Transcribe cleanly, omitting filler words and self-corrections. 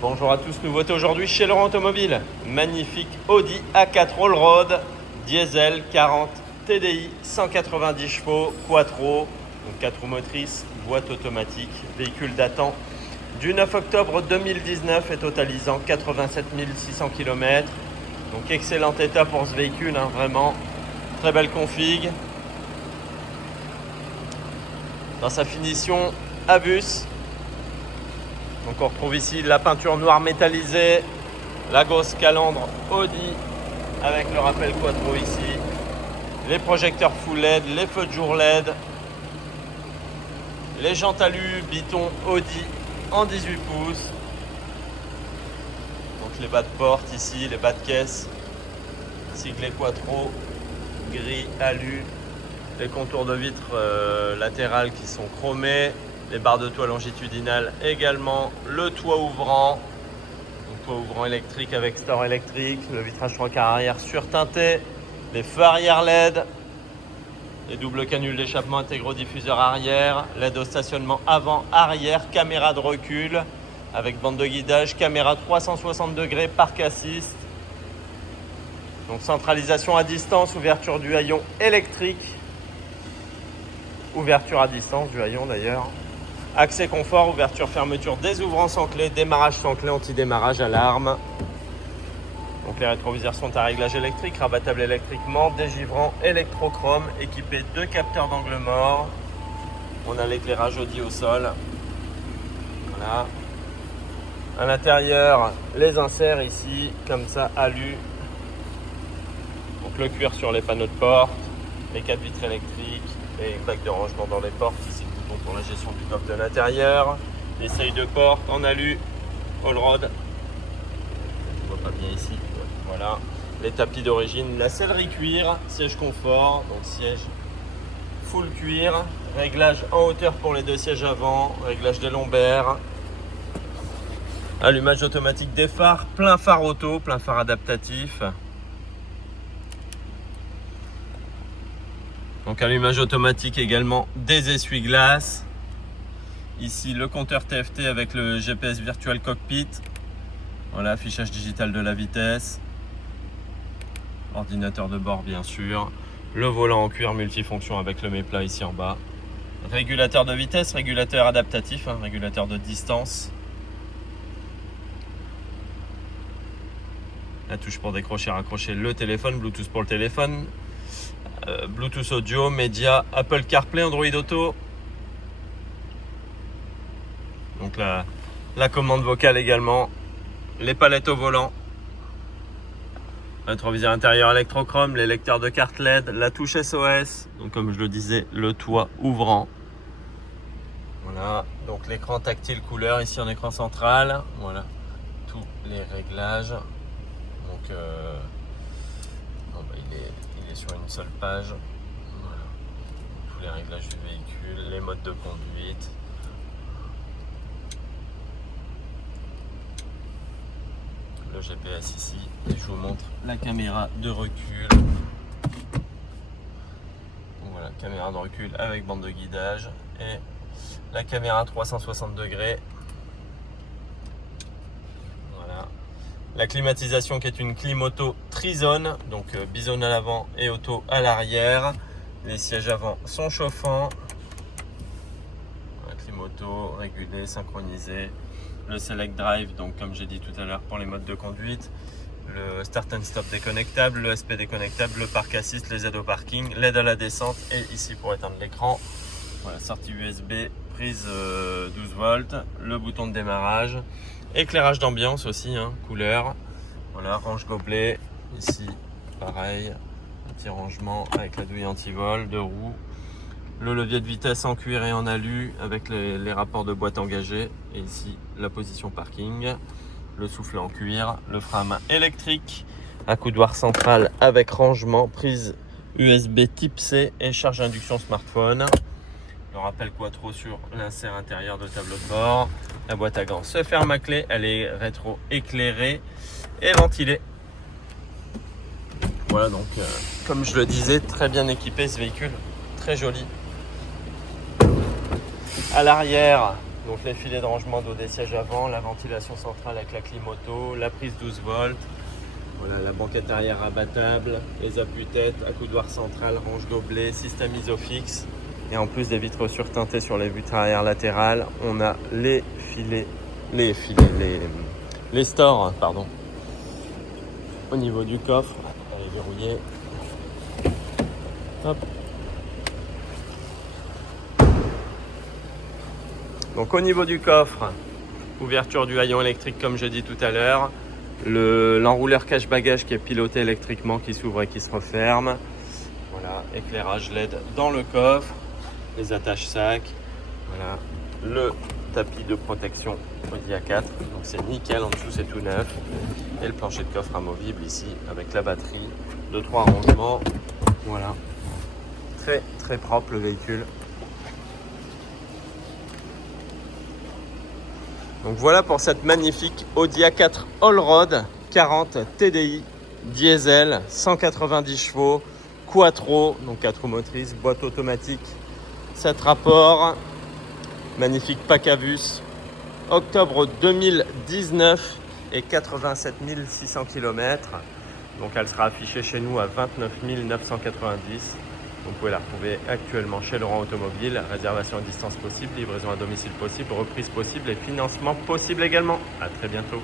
Bonjour à tous, nouveauté aujourd'hui chez Laurent Automobile. Magnifique Audi A4 Allroad, diesel 40 TDI, 190 chevaux, quattro, donc 4 roues motrices, boîte automatique, véhicule datant du 9 octobre 2019 et totalisant 87 600 km. Donc excellent état pour ce véhicule, vraiment très belle config. Dans sa finition Abus. Donc on retrouve ici la peinture noire métallisée, la grosse calandre Audi avec le rappel quattro ici, les projecteurs full LED, les feux de jour LED, les jantes alu Biton Audi en 18 pouces. Donc les bas de porte ici, les bas de caisse, siglé quattro, gris alu, les contours de vitres latérales qui sont chromés. Les barres de toit longitudinales également, le toit ouvrant, donc toit ouvrant électrique avec store électrique, le vitrage 3 quarts arrière surteinté, les feux arrière LED, les doubles canules d'échappement intégro diffuseur arrière, LED au stationnement avant, arrière, caméra de recul avec bande de guidage, caméra 360 degrés, parc assist, donc centralisation à distance, ouverture du haillon électrique, ouverture à distance du haillon d'ailleurs. Accès confort, ouverture, fermeture des ouvrants sans clé, démarrage sans clé, anti-démarrage, alarme. Donc les rétroviseurs sont à réglage électrique, rabattables électriquement, dégivrant électrochrome, équipé de capteurs d'angle mort. On a l'éclairage Audi au sol. Voilà. À l'intérieur, les inserts ici, comme ça, alu. Donc le cuir sur les panneaux de porte, les 4 vitres électriques, les plaques de rangement dans les portes ici. Pour la gestion du coffre de l'intérieur, les seuils de porte en alu, Allroad, on voit pas bien ici, voilà, les tapis d'origine, la sellerie cuir, siège confort, donc siège full cuir, réglage en hauteur pour les deux sièges avant, réglage des lombaires, allumage automatique des phares, plein phare auto, plein phare adaptatif. Donc allumage automatique également des essuie-glaces. Ici le compteur TFT avec le GPS Virtual Cockpit. Voilà, affichage digital de la vitesse. Ordinateur de bord bien sûr. Le volant en cuir multifonction avec le mets-plat ici en bas. Régulateur de vitesse, régulateur adaptatif, régulateur de distance. La touche pour décrocher, raccrocher le téléphone, Bluetooth pour le téléphone. Bluetooth audio, média, Apple CarPlay, Android Auto. Donc la commande vocale également. Les palettes au volant. Rétroviseur intérieur électrochrome, les lecteurs de carte LED, la touche SOS. Donc comme je le disais, le toit ouvrant. Voilà, donc l'écran tactile couleur ici en écran central. Voilà, tous les réglages. Donc il est sur une seule page. Voilà. Tous les réglages du véhicule, les modes de conduite. Le GPS ici. Et je vous montre la caméra de recul. Donc voilà, caméra de recul avec bande de guidage. Et la caméra 360 degrés. La climatisation qui est une clim auto trizone, donc bisone à l'avant et auto à l'arrière. Les sièges avant sont chauffants. La clim auto régulée, synchronisée. Le select drive, donc comme j'ai dit tout à l'heure pour les modes de conduite. Le start and stop déconnectable, le SP déconnectable, le parc assist, les aides au parking, l'aide à la descente et ici pour éteindre l'écran. Voilà, sortie USB, prise 12 volts, le bouton de démarrage. Éclairage d'ambiance aussi, couleur. Voilà, range gobelet. Ici, pareil, petit rangement avec la douille anti-vol, deux roues. Le levier de vitesse en cuir et en alu avec les rapports de boîte engagés. Et ici, la position parking. Le soufflet en cuir, le frein à main électrique, accoudoir central avec rangement, prise USB type C et charge induction smartphone. Le rappel quattro sur l'insert intérieur de tableau de bord. La boîte à gants se ferme à clé, elle est rétro éclairée et ventilée. Voilà donc, comme je le disais, très bien équipé ce véhicule, très joli. À l'arrière, Donc les filets de rangement d'eau des sièges avant, la ventilation centrale avec la clim auto, la prise 12 volts. Voilà, la banquette arrière abattable, les appuis-têtes, accoudoir central, range gobelet, système Isofix. Et en plus des vitres surteintées sur les vitres arrière latérales, on a les stores, pardon. Au niveau du coffre, elle est verrouillée. Hop. Donc au niveau du coffre, ouverture du haillon électrique comme je dis tout à l'heure. L'enrouleur cache-bagages qui est piloté électriquement, qui s'ouvre et qui se referme. Voilà, éclairage LED dans le coffre, les attaches sacs. Voilà, le tapis de protection Audi A4, donc c'est nickel, en dessous c'est tout neuf. Et le plancher de coffre amovible ici avec la batterie, 2-3 rangements. Voilà, très très propre le véhicule. Donc voilà pour cette magnifique Audi A4 Allroad 40 TDI diesel, 190 chevaux, quattro, donc 4 roues motrices, boîte automatique, 7 rapports, magnifique Pacavus, octobre 2019 et 87 600 km. Donc elle sera affichée chez nous à 29 990. Vous pouvez la retrouver actuellement chez Laurent Automobile. Réservation à distance possible, livraison à domicile possible, reprise possible et financement possible également. À très bientôt.